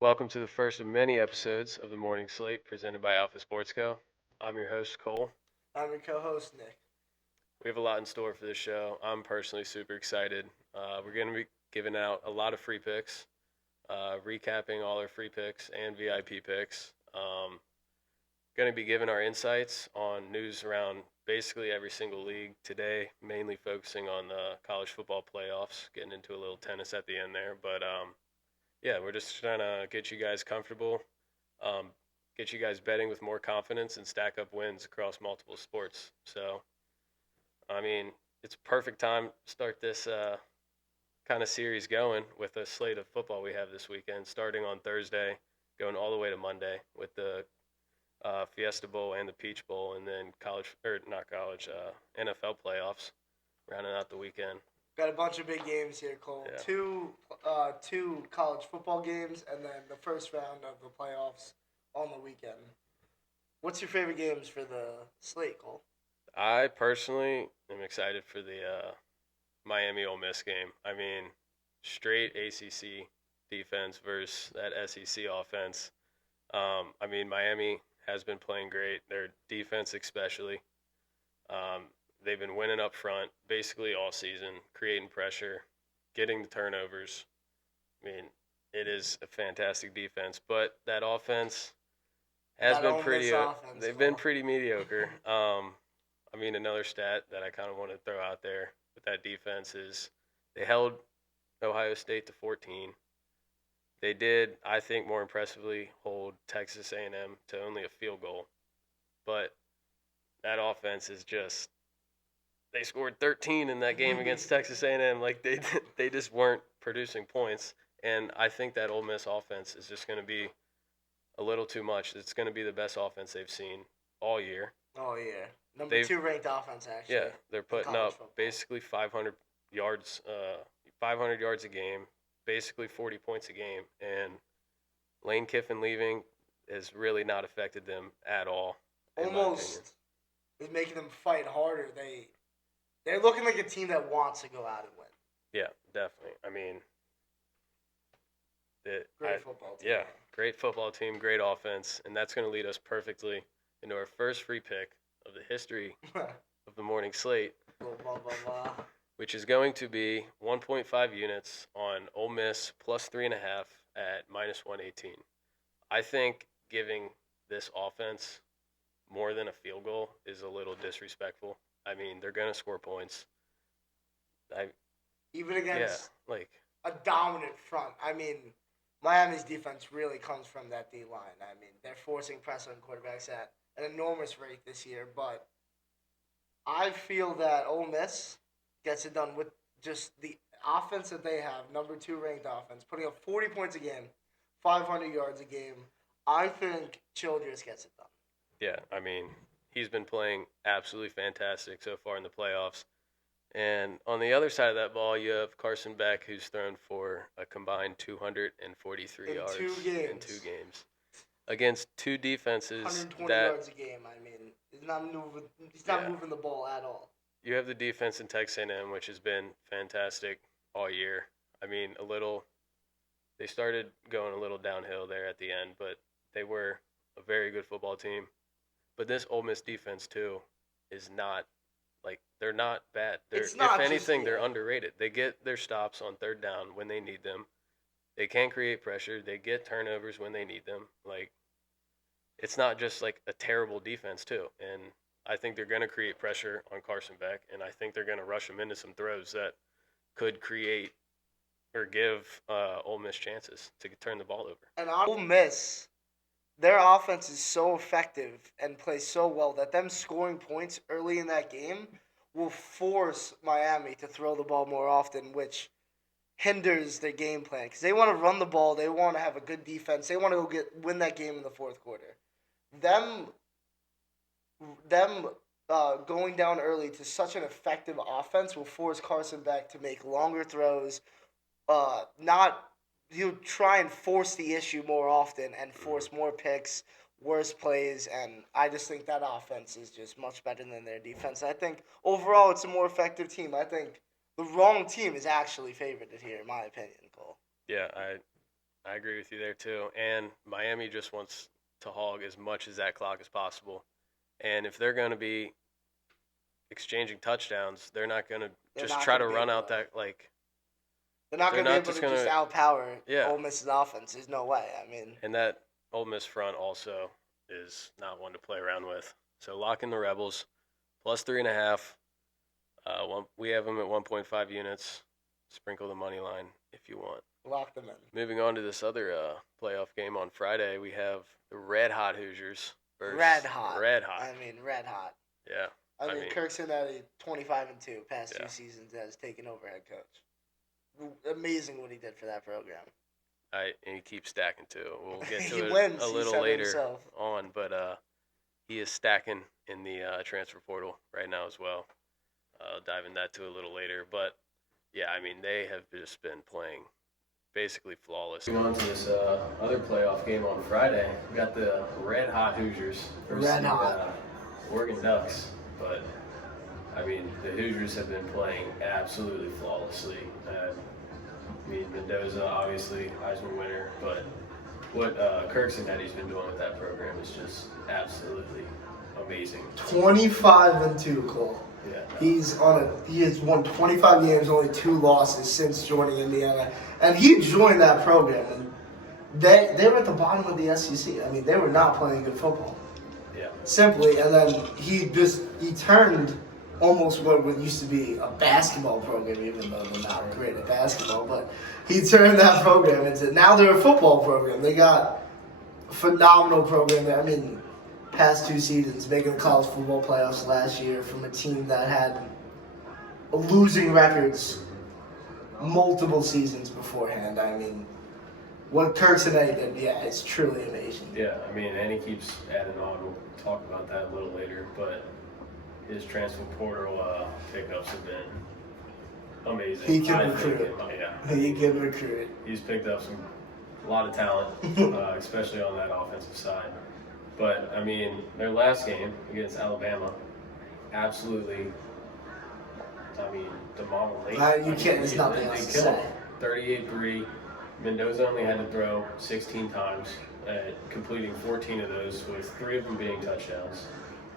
Welcome to the first of many episodes of the Morning Slate presented by Alpha Sports Co. I'm your host, Cole. I'm your co-host, Nick. We have a lot in store for this show. I'm personally super excited. We're going to be giving out a lot of free picks, recapping all our free picks and VIP picks. Going to be giving our insights on news around basically every single league today, mainly focusing on the college football playoffs, getting into a little tennis at the end there. But yeah, we're just trying to get you guys comfortable, um, get you guys betting with more confidence, and stack up wins across multiple sports. So, I mean, it's a perfect time to start this kind of series going with a slate of football we have this weekend, starting on Thursday, going all the way to Monday with the Fiesta Bowl and the Peach Bowl, and then NFL playoffs rounding out the weekend. Got a bunch of big games here, Cole. Yeah. Two college football games, and then the first round of the playoffs on the weekend. What's your favorite games for the slate, Cole? I personally am excited for the Miami Ole Miss game. I mean, straight ACC defense versus that SEC offense. I mean, Miami has been playing great. Their defense, especially. They've been winning up front basically all season, creating pressure, getting the turnovers. I mean, it is a fantastic defense, but that offense has That been Ole Miss pretty. offense, They've been Cole. pretty mediocre. I mean, another stat that I kind of want to throw out there with that defense is they held Ohio State to 14. They did, I think, more impressively hold Texas A&M to only a field goal. But that offense is just they scored 13 in that game against Texas A&M. Like they just weren't producing points, and I think that Ole Miss offense is just going to be a little too much. It's going to be the best offense they've seen all year. Oh yeah, number They've two ranked offense actually. Yeah, they're in putting college up football. basically 500 yards a game, basically 40 points a game, and Lane Kiffin leaving has really not affected them at all, in my opinion. Almost is making them fight harder. They're looking like a team that wants to go out and win. Yeah, definitely. I mean, Great football team. yeah, great football team, great offense, and that's going to lead us perfectly into our first free pick of the history of the morning slate, blah, blah, blah, blah. which is going to be 1.5 units on Ole Miss plus 3.5 at minus 118. I think giving this offense more than a field goal is a little disrespectful. I mean, they're going to score points. I Even Yeah, against like a dominant front. I mean, Miami's defense really comes from that D line. I mean, they're forcing pressure on quarterbacks at an enormous rate this year, but I feel that Ole Miss gets it done with just the offense that they have, number two ranked offense, putting up 40 points a game, 500 yards a game. I think Childress gets it done. yeah, I mean, he's been playing absolutely fantastic so far in the playoffs. And on the other side of that ball, you have Carson Beck, who's thrown for a combined 243 In yards two games. in 2 games against two defenses 120 that yards a game. I mean, he's not moving. He's not Yeah. moving the ball at all. You have the defense in Texas A&M, which has been fantastic all year. I mean, they started going a little downhill there at the end, but they were a very good football team. But this Ole Miss defense too is not they're not bad. It's not If just anything, they're yeah. underrated. They get their stops on third down when they need them. They can create pressure. They get turnovers when they need them. Like it's not just like a terrible defense too. And I think they're going to create pressure on Carson Beck, and I think they're going to rush him into some throws that could create or give Ole Miss chances to turn the ball over. And on Ole Miss, their offense is so effective and plays so well that them scoring points early in that game will force Miami to throw the ball more often, which hinders their game plan because they want to run the ball, they want to have a good defense, they want to win that game in the fourth quarter. Them them going down early to such an effective offense will force Carson Beck to make longer throws. Not he'll try and force the issue more often and force more picks, worse plays, and I just think that offense is just much better than their defense. I think overall it's a more effective team. I think the wrong team is actually favored here, in my opinion, Cole. Yeah, I agree with you there too. And Miami just wants to hog as much as that clock as possible. And if they're going to be exchanging touchdowns, they're not going to They're just not try going to to be run able out to. that like. They're not They're going to be not able just to just going to. outpower Yeah. Ole Miss's offense. There's no way. I mean, And that Ole Miss front also is not one to play around with. So lock in the Rebels plus 3.5. We have them at 1.5 units. Sprinkle the money line if you want. lock them in. Moving on to this other playoff game on Friday, we have the Red Hot Hoosiers versus Red hot. Red Hot. I mean, red hot. Yeah. I mean, Kirk Cincinnati, 25-2, past Yeah. 2 seasons has taken over head coach. Amazing what he did for that program. And he keeps stacking too. We'll get He to it wins, a he little said later himself. on, but he is stacking in the transfer portal right now as well. I'll dive into that too a little later, but yeah, I mean they have just been playing basically flawless. Moving on to this other playoff game on Friday, we got the Red Hot Hoosiers versus Red the hot. Oregon Ducks, but I mean the Hoosiers have been playing absolutely flawlessly. I mean Mendoza, obviously Heisman winner, but what Kirk Cincinnati's been doing with that program is just absolutely amazing. 25-2, Cole. Yeah. He has won 25 games, only 2 losses since joining Indiana, and he joined that program, and they were at the bottom of the SEC. I mean, they were not playing good football. Yeah. Simply, and then he turned almost what used to be a basketball program, even though they're not great at basketball, but he turned that program into, now they're a football program. They got a phenomenal program there. I mean, past 2 seasons, making the college football playoffs last year from a team that had losing records multiple seasons beforehand. I mean, what Kirk Cincinnati did, yeah, it's truly amazing. Yeah, I mean, and he keeps adding on. We'll talk about that a little later, but his transfer portal pickups have been amazing. He can recruit. Yeah. He can recruit. He's picked up a lot of talent, especially on that offensive side. But, I mean, their last game against Alabama, absolutely, I mean, demolished. You can't, there's nothing else to say. 38-3. Mendoza only had to throw 16 times, completing 14 of those, with 3 of them being touchdowns.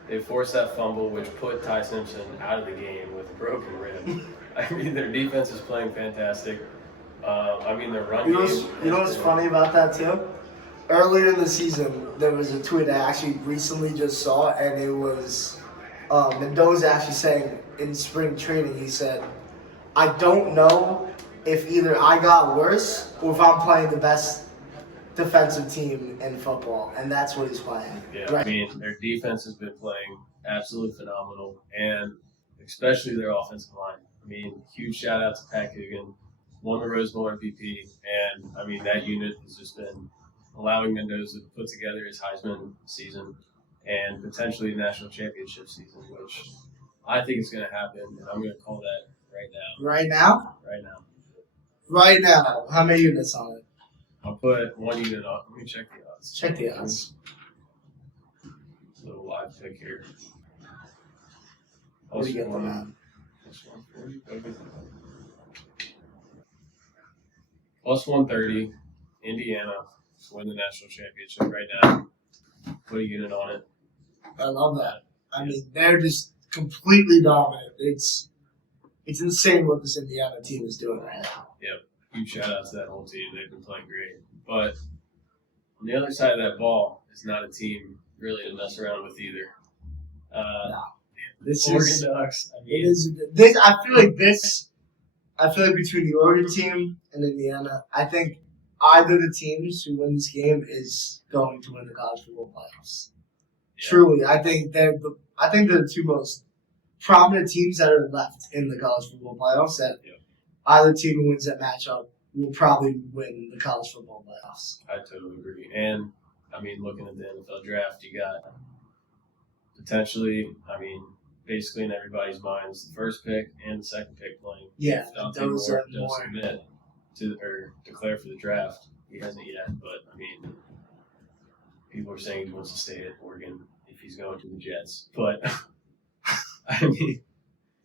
They forced that fumble, which put Ty Simpson out of the game with a broken rib. I mean, their defense is playing fantastic. I mean, their run game. You know what's funny about that, too? Earlier in the season, there was a tweet I actually recently just saw, and it was Mendoza actually saying in spring training, he said, I don't know if either I got worse or if I'm playing the best defensive team in football, and that's what he's playing. Yeah, right? I mean, their defense has been playing absolutely phenomenal, and especially their offensive line. I mean, huge shout out to Pat Coogan, won the Rose Bowl MVP, and I mean, that unit has just been allowing Mendoza to put together his Heisman season and potentially a national championship season, which I think is going to happen, and I'm going to call that right now. Right now? Right now. Right now. How many units on it? I'll put 1 unit on. Let me check the odds. Check the odds. It's a little live pick here. What do you get them at? Plus 130, Indiana to win the national championship right now. Put a unit on it. I love that. I mean, they're just completely dominant. It's insane what this Indiana team is doing right now. Yep. Huge shout out to that whole team. They've been playing great. But on the other side of that ball is not a team really to mess around with either. No. This Oregon is Ducks. I it mean, is this. I feel like between the Oregon team and Indiana, I think either the teams who win this game is going to win the college football playoffs. Yeah. Truly, I think they're the 2 most prominent teams that are left in the college football playoffs. That either team who wins that matchup will probably win the college football playoffs. I totally agree. And, I mean, looking at the NFL draft, you got potentially, I mean, basically in everybody's minds, the first pick and the second pick playing. Yeah, Dante those Moore are does more. submit or declare for the draft. He hasn't yet, but, I mean, people are saying he wants to stay at Oregon if he's going to the Jets. But, I mean,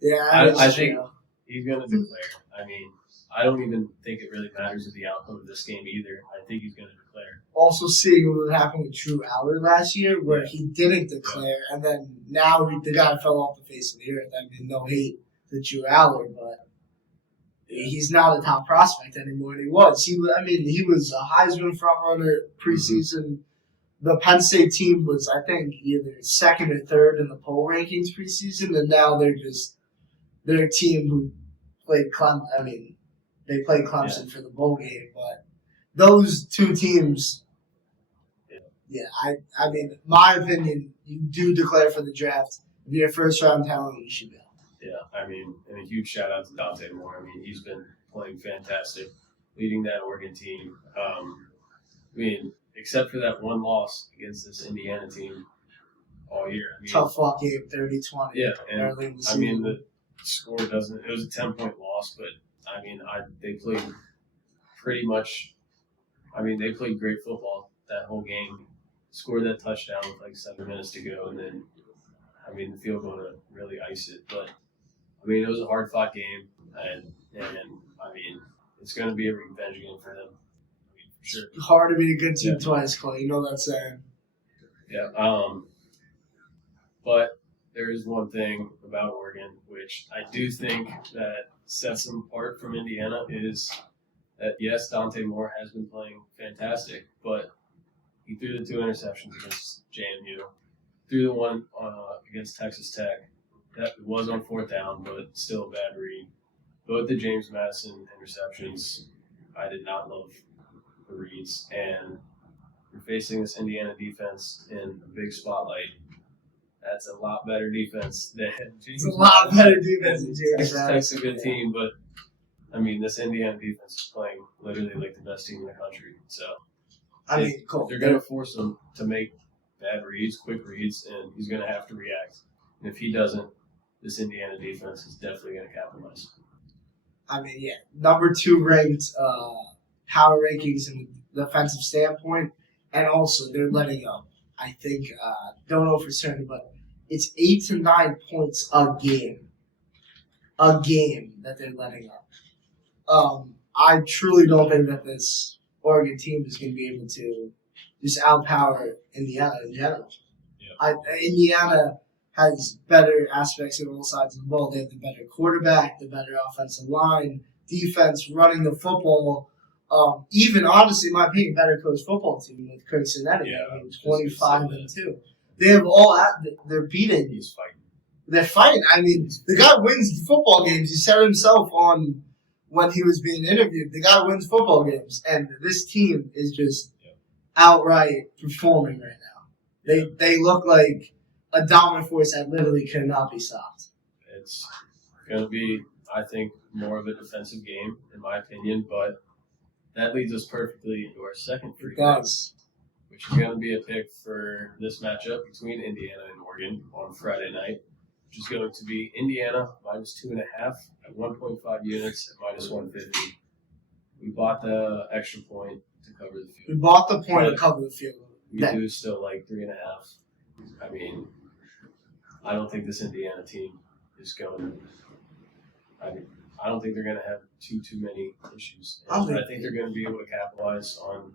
Yeah, I think he's going to declare. I mean, I don't even think it really matters with the outcome of this game either. I think he's going to declare. Also seeing what happened with Drew Aller last year, where he didn't declare, and then now the guy fell off the face of the earth. I mean, no hate to Drew Aller, but he's not a top prospect anymore. And he was. He was a Heisman frontrunner preseason. The Penn State team was, I think, either second or third in the poll rankings preseason, and now they're a team who played Clemson. I mean, they played Clemson for the bowl game, but those two teams. I mean, my opinion, you do declare for the draft. If you're a first-round talent, you should go. Yeah, I mean, and a huge shout-out to Dante Moore. I mean, he's been playing fantastic, leading that Oregon team. I mean, except for that one loss against this Indiana team all year. I mean, tough-fought game, 30-20. Yeah, and I mean, the score doesn't – it was a 10-point loss, but, I mean, they played pretty much – I mean, they played great football that whole game. Scored that touchdown with like 7 minutes to go, and then, I mean, the field goal to really ice it. But, I mean, it was a hard-fought game, and I mean, it's going to be a revenge game for them. I mean, for sure. It's hard to be a good team twice, Clay. You know that saying. Yeah. But there is one thing about Oregon, which I do think that sets them apart from Indiana, is that, yes, Dante Moore has been playing fantastic, but he threw the 2 interceptions against JMU, threw the one against Texas Tech. That was on 4th down, but still a bad read. Both the James Madison interceptions, I did not love the reads. And you're facing this Indiana defense in a big spotlight. That's a lot better defense than James. It's a lot better defense than James Madison. Tech's a good team, but, I mean, this Indiana defense is playing literally like the best team in the country. So, I mean, cool. They're going to force him to make bad reads, quick reads, and he's going to have to react. And if he doesn't, this Indiana defense is definitely going to capitalize. I mean, yeah, number 2 ranked power rankings in the defensive standpoint, and also they're letting up. I think, don't know for certain, but it's 8 to 9 points a game that they're letting up. I truly don't think that this Oregon team is going to be able to just outpower Indiana in general. Yeah. Indiana has better aspects of all sides of the ball. They have the better quarterback, the better offensive line, defense, running the football. Even, honestly, in my opinion, better coached football team with Kirk Cincinnati. Yeah, 25-2. They have all they're beating. He's fighting. They're fighting. I mean, the guy wins the football games. He said himself on when he was being interviewed, the guy wins football games, and this team is just outright performing right now. They look like a dominant force that literally cannot be stopped. It's going to be, I think, more of a defensive game, in my opinion, but that leads us perfectly into our second free pick, which is going to be a pick for this matchup between Indiana and Oregon on Friday night, which is going to be Indiana -2.5 at 1.5 units at -150. We bought the extra point to cover the field. We bought the point to cover the field. We do still like 3.5. I mean, I don't think this Indiana team is going. I don't think they're going to have too many issues. I think they're going to be able to capitalize on,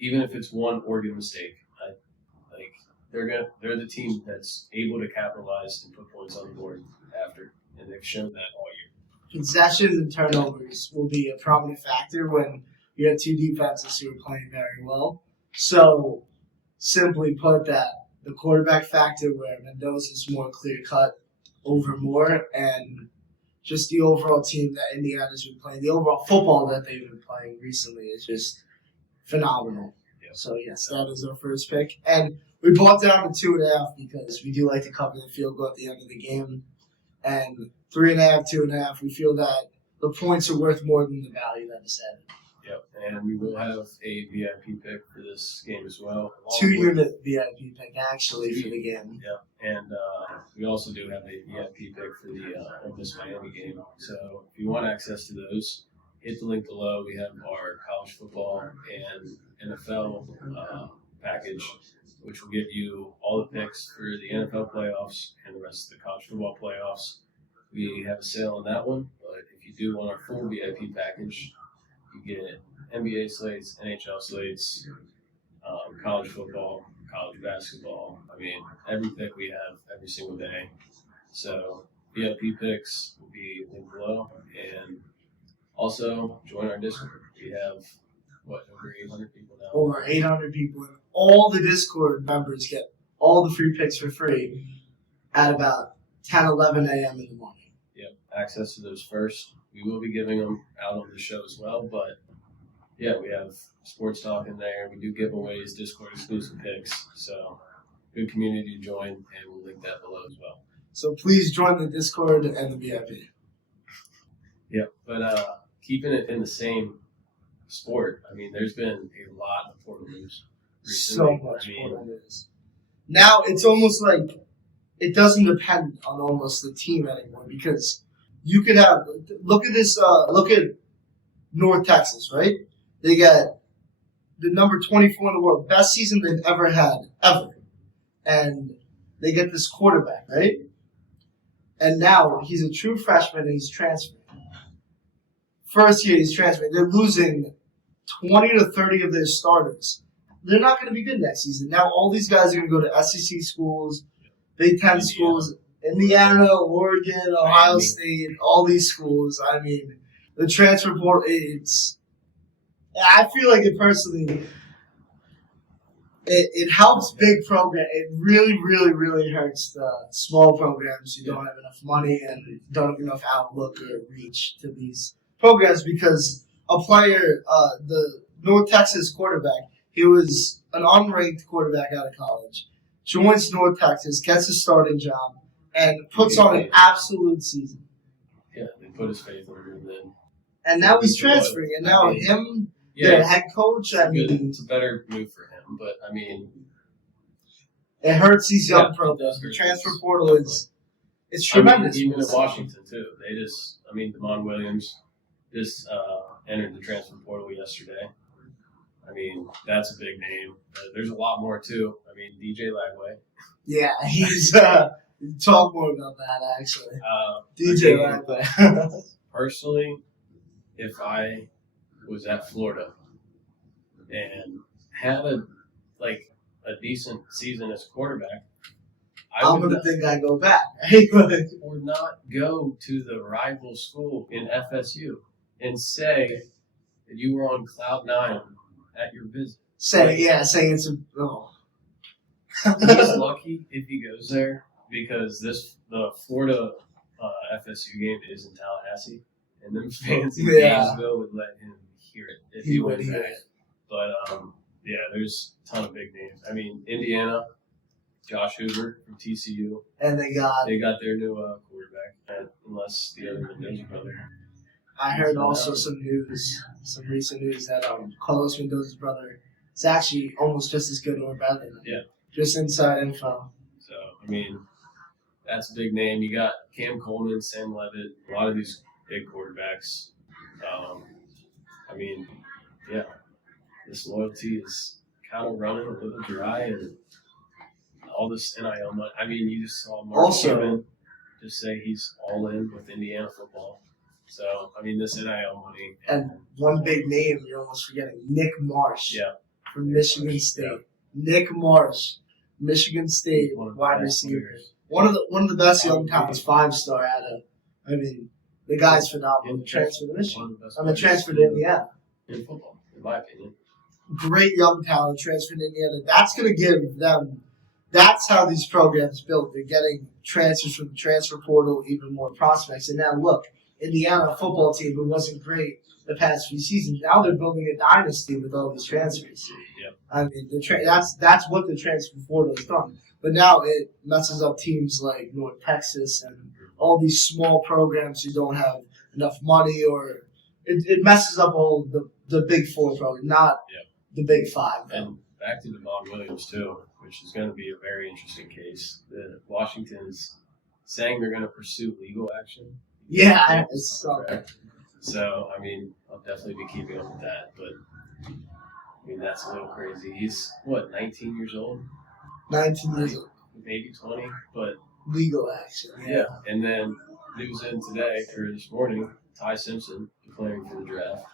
even if it's one Oregon mistake. They're the team that's able to capitalize and put points on the board after, and they've shown that all year. Possessions and turnovers will be a prominent factor when you have 2 defenses who are playing very well. So, simply put, that the quarterback factor where Mendoza's more clear-cut over Moore, and just the overall team that Indiana's been playing, the overall football that they've been playing recently is just phenomenal. Yeah. So, yes, that is our first pick. And we bought down to 2.5 because we do like to cover the field goal at the end of the game. And 3.5, 2.5, we feel that the points are worth more than the value that is added. Yep, and we will have a VIP pick for this game as well. 2-unit VIP pick, actually, for the game. Yep, and we also do have a VIP pick for the Ole Miss Miami game. So if you want access to those, hit the link below. We have our college football and NFL package, which will give you all the picks for the NFL playoffs and the rest of the college football playoffs. We have a sale on that one, but if you do want our full VIP package, you get NBA slates, NHL slates, college football, college basketball. I mean, every pick we have every single day. So VIP picks will be linked below, and also join our Discord. We have over 800 people now. Over 800 people, and all the Discord members get all the free picks for free at about 10, 11 a.m. in the morning. Yep, access to those first. We will be giving them out on the show as well, but yeah, we have sports talk in there. We do giveaways, Discord exclusive picks. So good community to join, and we'll link that below as well. So please join the Discord and the VIP. Yep, but keeping it in the same sport, I mean, there's been a lot of portal moves recently. So much portal moves. Now it's almost like it doesn't depend on almost the team anymore, because you could have, look at this, look at North Texas, right? They got the number 24 in the world, best season they've ever had, ever. And they get this quarterback, right? And now he's a true freshman and he's transferring. First year he's transferring. They're losing 20 to 30 of their starters. They're not going to be good next season. Now all these guys are going to go to SEC schools, Big Ten schools, Indiana, Oregon, Ohio State, all these schools. I mean, the transfer portal, I feel like it personally, it helps big programs. It really, really, really hurts the small programs who don't have enough money and don't have enough outlook or reach to these programs, because a player, the North Texas quarterback, he was an unranked quarterback out of college, joins North Texas, gets a starting job, and puts on an absolute season. Yeah, they put his faith in him. And now he's transferring, and now him, their head coach, it's a better move for him, but I mean, it hurts these young programs. The transfer portal it's tremendous. Even at Washington too, Damon Williams just entered the transfer portal yesterday. I mean, that's a big name. There's a lot more too. I mean, DJ Lagway. Yeah, he's talk more about that actually. DJ Lagway. Personally, if I was at Florida and had a decent season as a quarterback, I'm gonna think I go back. Or not go to the rival school in FSU and say that you were on cloud 9 at your visit. Say it's a. Oh. He's lucky if he goes there, because the Florida FSU game is in Tallahassee, and them fans in Gainesville would let him hear it if he went back. But there's a ton of big names. I mean, Indiana, Josh Hoover from TCU, and they got their new quarterback, unless the other Mendoza brother. I heard also some recent news that Carlos Mendoza's brother is actually almost just as good or better than him. Yeah. Just inside info. So, I mean, that's a big name. You got Cam Coleman, Sam Levitt, a lot of these big quarterbacks. This loyalty is kind of running a little dry, and all this NIL money. I mean, you just saw Mark Cuban just say he's all in with Indiana football. So, I mean, this NIL money. And one big name you're almost forgetting, Nick Marsh. Yeah. From Michigan State. Yeah. Nick Marsh, Michigan State wide receiver. One of the best young talents, 5-star out of. I mean, the guy's phenomenal. Transfer to Michigan. Transfer to Indiana. In football, in my opinion. Great young talent transferred to Indiana. That's going to give them. That's how these programs build. They're getting transfers from the transfer portal, even more prospects. And now look, Indiana football team, who wasn't great the past few seasons, now they're building a dynasty with all these transfers. Yep. I mean, that's what the transfer portal has done. But now it messes up teams like North Texas and all these small programs who don't have enough money, or it messes up all the Big Four program, not the Big Five. Though. And back to Damon Williams too, which is going to be a very interesting case. The Washington's saying they're going to pursue legal action. Yeah, it's so, I mean, I'll definitely be keeping up with that. But, I mean, that's a little crazy. He's, 19 years old? 19 years old. Maybe 20, but... Legal action. Yeah. And then news in today, or this morning, Ty Simpson declaring for the draft.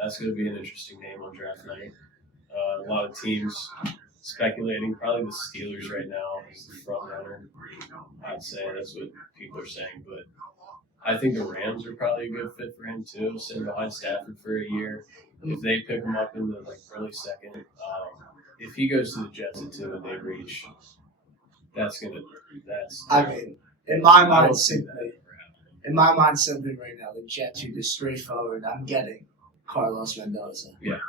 That's going to be an interesting name on draft night. A lot of teams speculating. Probably the Steelers right now is the front runner. I'd say that's what people are saying, but I think the Rams are probably a good fit for him too. Sitting behind Stafford for a year, if they pick him up in the early second, if he goes to the Jets at 2 and they reach, that's. I mean, in my mind, simply right now, the Jets are just straightforward. I'm getting Carlos Mendoza. Yeah.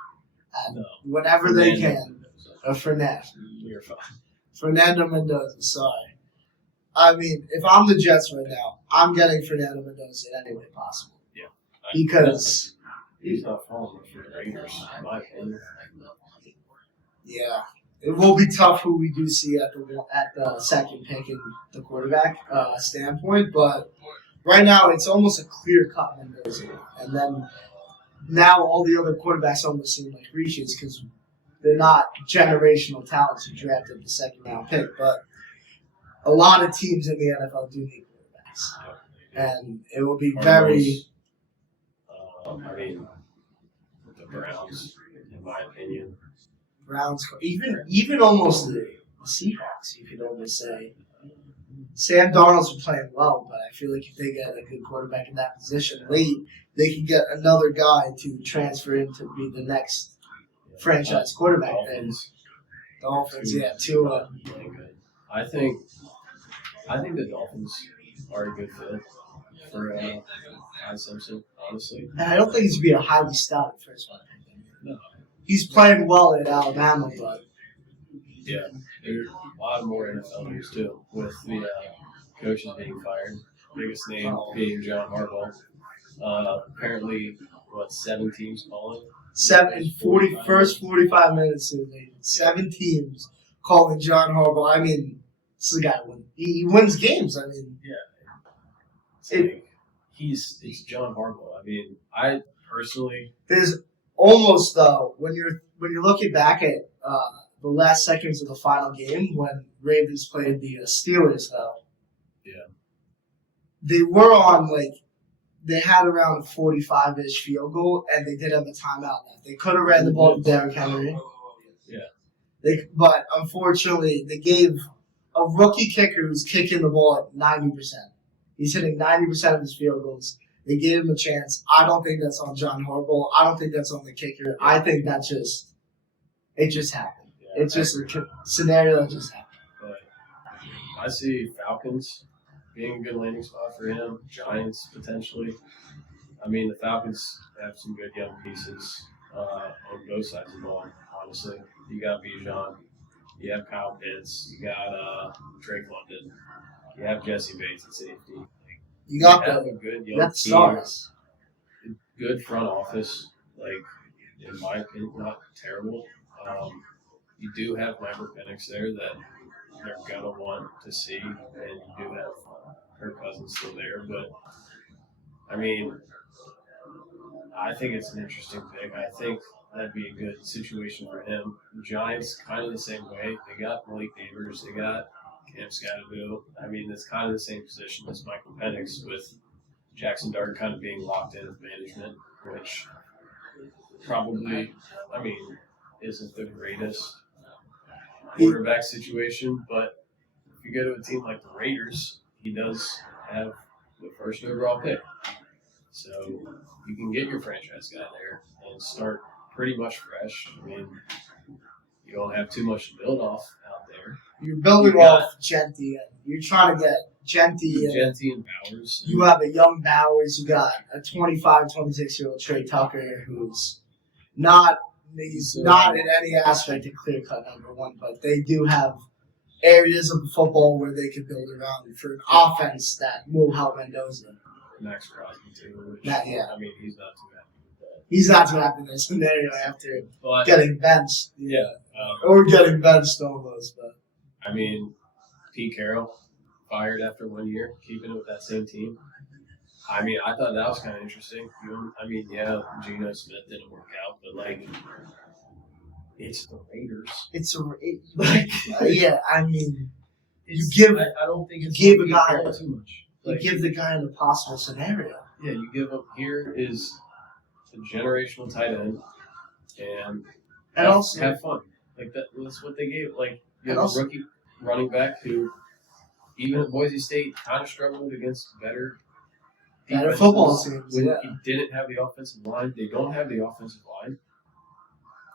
And whenever they can, Fournette. You're fine. Fernando Mendoza, sorry. I mean, if I'm the Jets right now, I'm getting Fernando Mendoza in any way possible. Yeah. Because he's not falling for the Raiders, in my opinion. Yeah. It will be tough who we do see at the second pick in the quarterback standpoint, but right now it's almost a clear-cut Mendoza. And then now all the other quarterbacks almost seem like reaches because they're not generational talents who drafted the second-round pick, but a lot of teams in the NFL do need quarterbacks. And it will be very... the Browns, in my opinion. Browns, even almost the Seahawks, you could almost say. Sam Darnold's been playing well, but I feel like if they get a good quarterback in that position late, they can get another guy to transfer in to be the next franchise quarterback. Dolphins, yeah, Tua. I think the Dolphins are a good fit for Ty Simpson, honestly. And I don't think he's going to be a highly scouted first one. No. He's playing well at Alabama, but... Yeah, there's a lot more NFL news, too, with the coaches being fired. Biggest name being John Harbaugh. Apparently, 7 teams calling? 45 minutes in, 7 teams calling John Harbaugh. I mean, this is a guy who he wins games. I mean... Yeah. It's John Harbaugh. I mean, I personally... There's almost, though, when you're looking back at the last seconds of the final game when Ravens played the Steelers, though. Yeah. They were on, they had around a 45-ish field goal, and they did have a timeout left. They could have ran the ball to Derrick Henry. Yeah. But, unfortunately, they gave a rookie kicker who's kicking the ball at 90%. He's hitting 90% of his field goals. They gave him a chance. I don't think that's on John Harbaugh. I don't think that's on the kicker. I think it just happened. Yeah, it's just a scenario that just happened. But I see Falcons being a good landing spot for him. Giants, potentially. I mean, the Falcons have some good young pieces on both sides of the ball, honestly. You got Bijan. You have Kyle Pitts. You got Drake London. You have Jesse Bates at safety. You got a good young team. Stars. Good front office. In my opinion, not terrible. You do have Michael Penix there that they're gonna want to see, and you do have Kirk Cousins still there. But I mean, I think it's an interesting pick. I think that'd be a good situation for him. The Giants, kind of the same way. They got Malik Neighbors. They got Cam Scatterville. I mean, it's kind of the same position as Michael Penix, with Jackson Dart kind of being locked in with management, which probably, isn't the greatest quarterback situation. But if you go to a team like the Raiders, he does have the first overall pick. So you can get your franchise guy there and start pretty much fresh. I mean, you don't have too much to build off out there. You're building off Genty. You're trying to get Genty and Bowers. You have a young Bowers. You got a 25, 26-year-old Trey Tucker who's not in any aspect a clear-cut number one, but they do have areas of football where they can build around for an offense that will help Mendoza. Max Crosby, too. He's not too happy with that. He's not too happy in this scenario after getting benched. Yeah. Or getting benched almost. But I mean, Pete Carroll fired after 1 year, keeping it with that same team. I mean, I thought that was kind of interesting. Geno Smith didn't work out, but it's the Raiders. You give. I don't think it's give a guy too much. You give the guy an impossible scenario. you give up here is a generational tight end, and also have fun. Like that's what they gave. Like you and have also a rookie running back who, even at Boise State, kind of struggled against better football defenses teams. when Yeah. he didn't have the offensive line. They don't have the offensive line.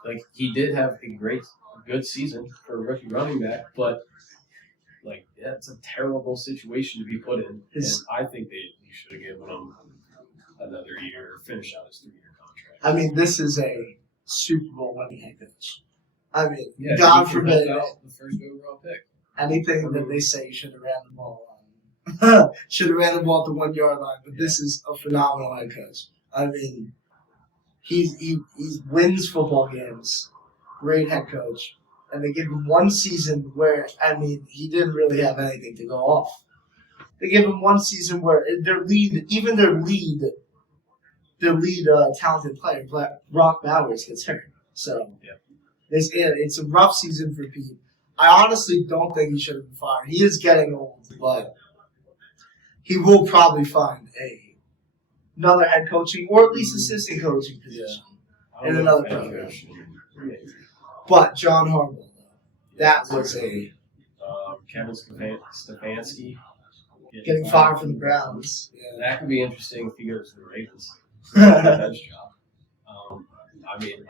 Like he did have a good season for a rookie running back, but like it's a terrible situation to be put in. And I think you should have given him another year or finish out his 3-year contract. I mean, this is a Super Bowl winning head coach. I mean, Yeah, God he can forbid help out the first overall pick. anything that they say should have ran the ball on. Should have ran the ball at the 1 yard line, but this is a phenomenal head coach. I mean, he wins football games, great head coach, and they give him one season where he didn't really have anything to go off. They give him one season where their lead talented player, Brock Bowers, gets hurt. So it's a rough season for Pete. I honestly don't think he should have been fired. He is getting old, but he will probably find another head coaching or at least assistant coaching position in another program. But John Harbaugh, that was a Kevin Stefanski getting fired from the Browns. Yeah. That could be interesting if he goes to the Ravens. Best job.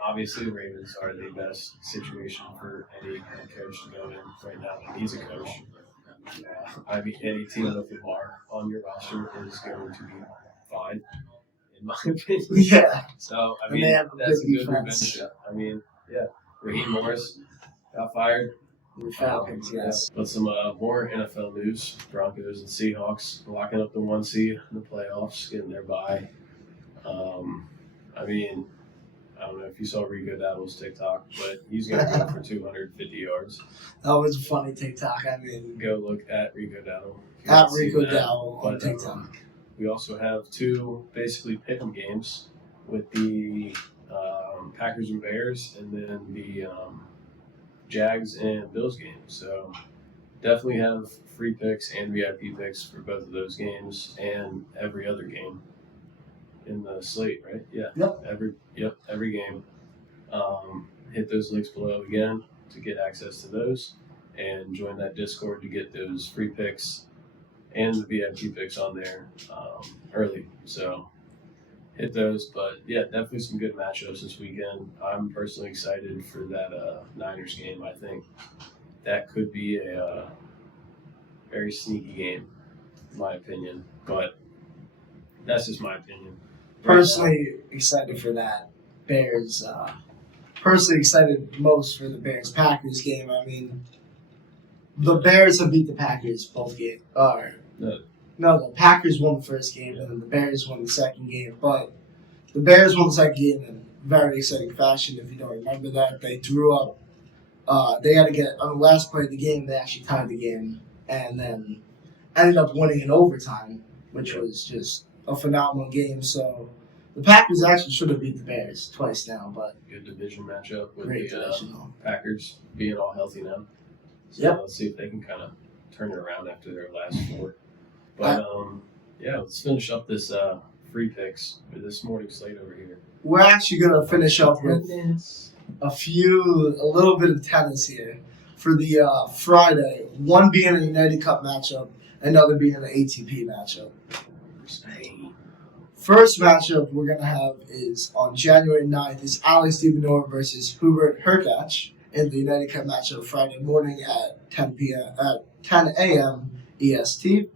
Obviously the Ravens are the best situation for any head coach to go in right now. He's a coach. Any team with a bar on your roster is going to be fine, in my opinion. Yeah. So, that's a good revenge. Raheem Morris got fired. The Falcons, yes. But some more NFL news. Broncos and Seahawks locking up the 1 seed in the playoffs, getting their bye. I don't know if you saw Rico Dabble's TikTok, but he's going to go for 250 yards. That was a funny TikTok. Go look at Rico Dabble. At Rico Dabble on TikTok. We also have 2 basically pick'em games with the Packers and Bears, and then the Jags and Bills game. So definitely have free picks and VIP picks for both of those games and every other game in the slate, right? Yeah. Yep. Every game. Hit those links below again to get access to those, and join that Discord to get those free picks and the VIP picks on there early. So hit those, but yeah, definitely some good matchups this weekend. I'm personally excited for that Niners game. I think that could be a very sneaky game, in my opinion, but that's just my opinion. Personally excited for that Bears. Personally excited most for the Bears-Packers game. The Bears have beat the Packers both games. No, the Packers won the first game, and then the Bears won the second game. But the Bears won the second game in very exciting fashion. If you don't remember that, they drew up. They had to get on the last play of the game. They actually tied the game, and then ended up winning in overtime, which was just a phenomenal game. So the Packers actually should have beat the Bears twice now, but good division matchup with great the Packers being all healthy now. So let's see if they can kind of turn it around after their last 4. But let's finish up this free picks for this morning's slate over here. We're actually gonna finish up with a little bit of tennis here for the Friday. One being a United Cup matchup, another being an ATP matchup. First matchup we're going to have is on January 9th is Alex de Minaur versus Hubert Hurkacz in the United Cup matchup Friday morning at 10 a.m. EST.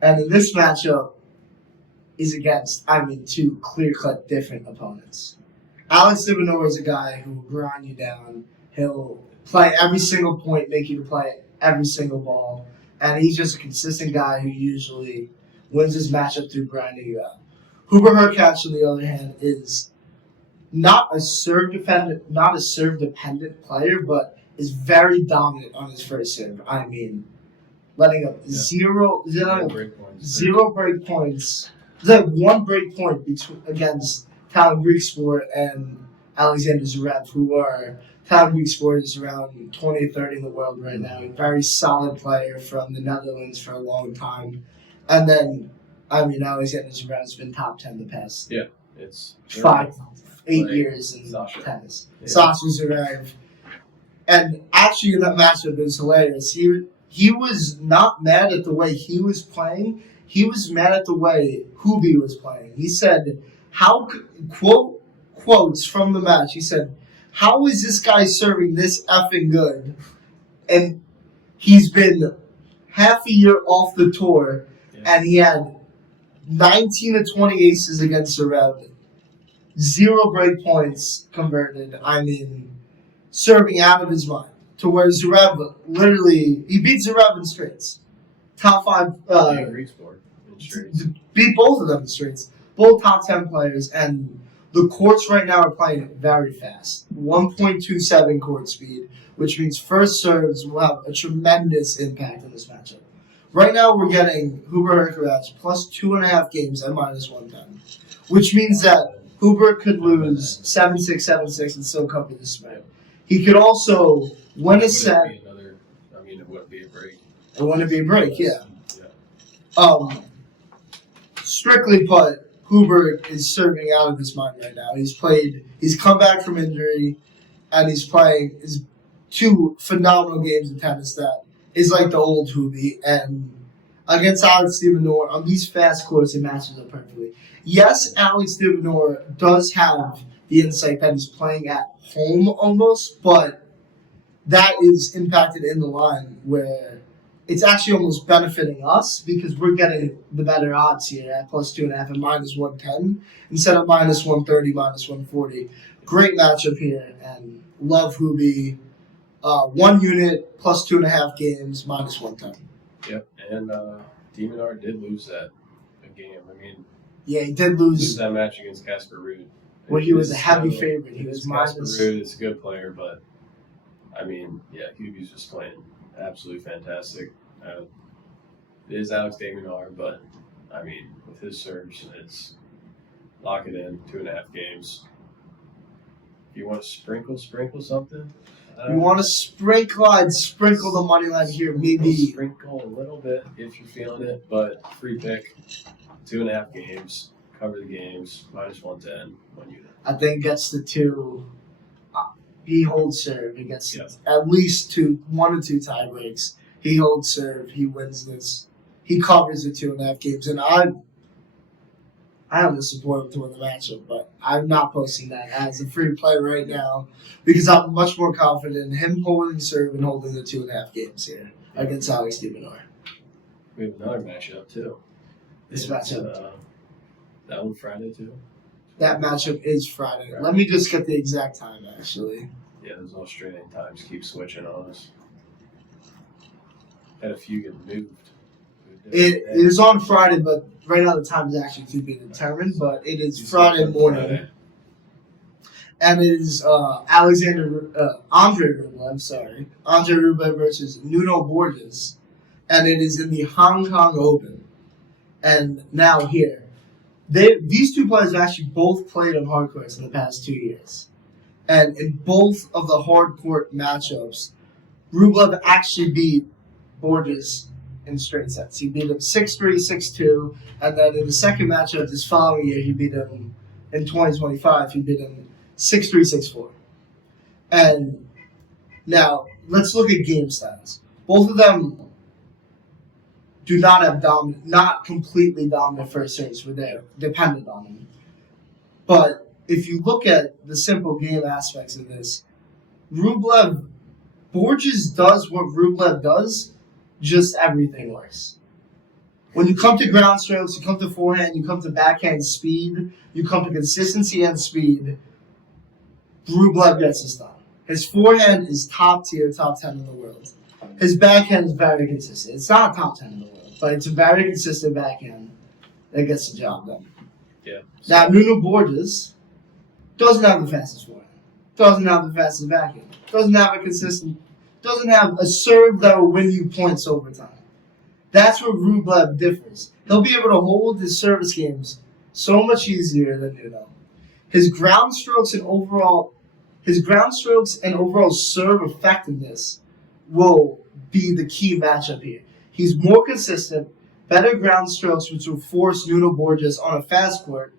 And in this matchup is against, 2 clear-cut different opponents. Alex de Minaur is a guy who will grind you down. He'll play every single point, make you to play every single ball. And he's just a consistent guy who usually wins his matchup through grinding you out. Hubert Hurkacz, on the other hand, is not a serve-dependent player, but is very dominant on his first serve. Letting up zero break points. There's 1 break point against Talon Griekspoor and Alexander Zverev, who are Talon Griekspoor is around 20 or 30 in the world right now. A very solid player from the Netherlands for a long time. And then I mean, Alexander Zverev's been top 10 the past It's 8 like years in Sasha. tennis. Yeah. Sasha Zverev. And actually, in that matchup, it was hilarious. He was not mad at the way he was playing. He was mad at the way Hubie was playing. He said, quotes from the match, he said, how is this guy serving this effing good? And he's been half a year off the tour, and he had 19 of 20 aces against Zverev. 0 break points converted. I mean, serving out of his mind. To where Zverev literally, he beat Zverev in straights. Top 5. Beat both of them in straights. Both top 10 players. And the courts right now are playing very fast. 1.27 court speed, which means first serves will have a tremendous impact in this matchup. Right now, we're getting Hubert Hurkacz plus 2.5 games at -110, which means that Hubert could lose 7-6, 7-6, and still cover the spread. He could also win a set. It wouldn't be a break. It wouldn't be a break, yeah. Strictly put, Hubert is serving out of his mind right now. He's come back from injury, and he's playing his 2 phenomenal games of tennis that is like the old Hubie. And against Alex de Minaur, on these fast courts, it matches up perfectly. Yes, Alex de Minaur does have the insight that he's playing at home almost, but that is impacted in the line where it's actually almost benefiting us because we're getting the better odds here at plus 2.5 and -110 instead of -130, -140. Great matchup here, and love Hubie. 1 unit plus 2.5 games -110. Yep, and de Minaur did lose that game. I mean, yeah, he did lose that match against Casper Ruud. Well, he was a heavy favorite. He was Casper Ruud is a good player, but I mean, yeah, Hubie's just playing absolutely fantastic. It is Alex de Minaur, but I mean, with his serves, it's lock it in 2.5 games. If you want to sprinkle something. You want to sprinkle? I'd sprinkle the money line here, maybe. Sprinkle a little bit if you're feeling it, but free pick, 2.5 games, cover the games, -110, 1 unit. I think gets the 2. He holds serve. He gets at least 1 or 2 tie breaks. He holds serve. He wins this. He covers the 2.5 games, and I have to support him to win the matchup, but I'm not posting that as a free play right now because I'm much more confident in him holding serve and holding the 2.5 games here against Alex de Minaur. We have another matchup too. This matchup. That one Friday too? That matchup is Friday. Let me just get the exact time, actually. Yeah, those Australian times keep switching on us. Had a few get moved. It is on Friday, but right now the time is actually to be determined. But it is Friday morning, and it is Andre Rublev versus Nuno Borges, and it is in the Hong Kong Open. And now here, these 2 players have actually both played on hard courts in the past 2 years, and in both of the hard court matchups, Rublev actually beat Borges in straight sets. He beat him 6-3, 6-2, and then in the second matchup this following year, he beat him in 2025. He beat him 6-3, 6-4. And now let's look at game styles. Both of them do not have not completely dominant first serves, where they're dependent on them. But if you look at the simple game aspects of this, Borges does what Rublev does, just everything worse. When you come to ground strokes, you come to forehand, you come to backhand speed, you come to consistency and speed, Rublev gets this done. His forehand is top tier, top 10 in the world. His backhand is very consistent. It's not top 10 in the world, but it's a very consistent backhand that gets the job done. Yeah. Now, Nuno Borges doesn't have the fastest forehand, doesn't have the fastest backhand, doesn't have a serve that will win you points over time. That's where Rublev differs. He'll be able to hold his service games so much easier than Nuno. His ground strokes and overall serve effectiveness will be the key matchup here. He's more consistent. better ground strokes, which will force Nuno Borges on a fast court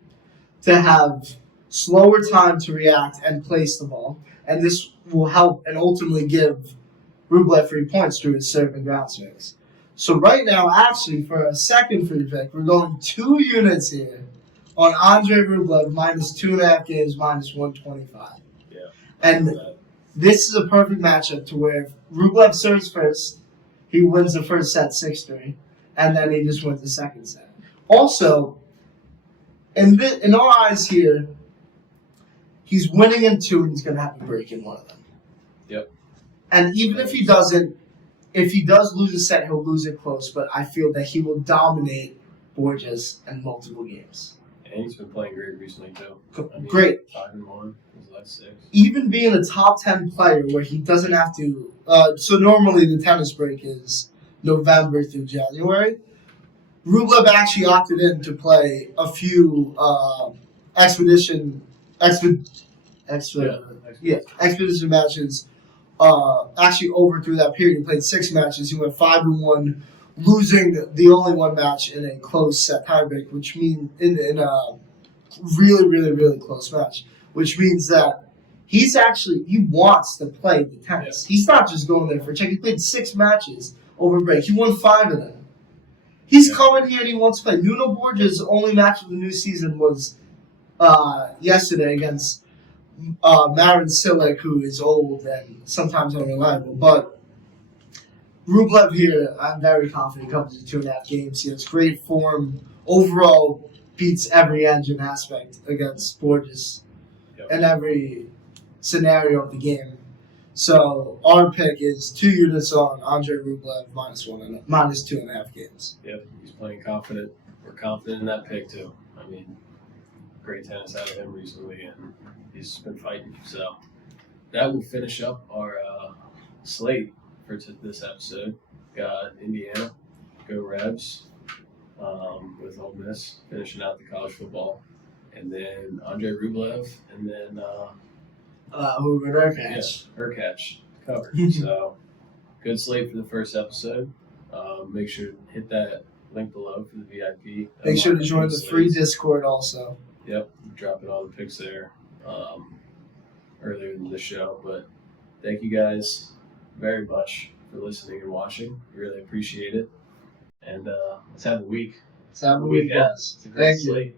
to have slower time to react and place the ball. And this will help and ultimately give Rublev 3 points through his serve and ground strokes. So right now, actually, for a second free pick, we're going 2 units here on Andre Rublev minus 2.5 games, minus 125. Yeah. And this is a perfect matchup to where if Rublev serves first, he wins the first set 6-3, and then he just wins the second set. Also, in our eyes here, he's winning in 2 and he's going to have to break in one of them. Yep. And even if he doesn't, if he does lose a set, he'll lose it close, but I feel that he will dominate Borges in multiple games. And he's been playing great recently, too. Great. 5-1, his last 6. Even being a top 10 player where he doesn't have to, so normally the tennis break is November through January. Rublev actually opted in to play a few expedition matches. Actually, over through that period, he played 6 matches. He went 5-1, losing the only one match in a close set tiebreak, which means in a really, really, really close match, which means that he wants to play the tennis. Yeah. He's not just going there for a check. He played 6 matches over break. He won 5 of them. He's coming here and he wants to play. Nuno Borges' only match of the new season was yesterday against Marin Cilic, who is old and sometimes unreliable. But Rublev here, I'm very confident, comes to 2.5 games. He has great form. Overall, beats every edge and aspect against Borges in every scenario of the game. So our pick is 2 units on Andre Rublev minus 2.5 games. Yep, he's playing confident. We're confident in that pick too. I mean, great tennis out of him recently, and he's been fighting. So that will finish up our slate for this episode. Got Indiana, go Rebs, with Ole Miss finishing out the college football, and then Andre Rublev, and then Urkach covered. So good slate for the first episode. Make sure to hit that link below for the VIP. Make sure to join the free Discord also. Yep, dropping all the picks there earlier in the show. But thank you guys very much for listening and watching. We really appreciate it. And let's have a week. Let's have a week, guys. Thank you.